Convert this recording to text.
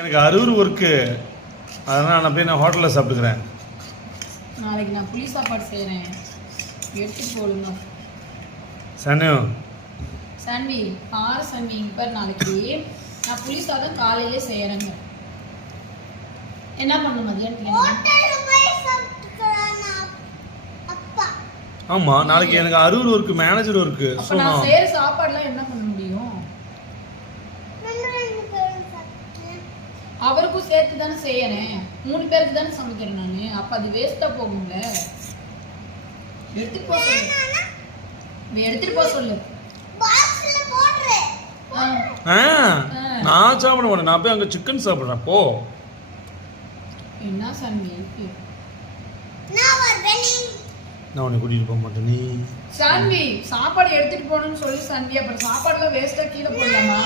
எனக்கு அரூர் ஒர்க்கு, அதனால் நான் போய் ஹோட்டலில் சாப்பிட்டுக்கிறேன். நாளைக்கு நான் புளி சாப்பாடு செய்கிறேன், எடுத்துட்டு போடுங்க. சான்வி பாரு சான்வி, இப்போ நாளைக்கு நான் புளி சாதம் காலையிலே செய்கிறேங்க. என்ன பண்ண மதியானம்? ஆமாம், நாளைக்கு எனக்கு Arur work, manager work. So நான் செய்கிற சாப்பாடுலாம் என்ன பண்ண முடியும்? அவருக்கும் சேர்த்து தானே செய்யறேன், 3 பேருக்கு தானே சமைக்கிறேன் நான். அப்ப அது வேஸ்டா போகும்ல. எடுத்துட்டு போக சொல்லு, எடுத்துட்டு போக சொல்லு. நான் சாப்பிட மாட்டேன், நான் போய் அங்க சிக்கன் சாப்பிடுறேன். போ. என்ன சாமி, நான் உன்னை கூட்டிட்டு போக மாட்டேன். நீ சாமி சாப்பாடு எடுத்துட்டு போகணும்னு சொல்லி சாமி, அப்புறம் சாப்பாடுலாம் வேஸ்டா கீழே போடலாமா?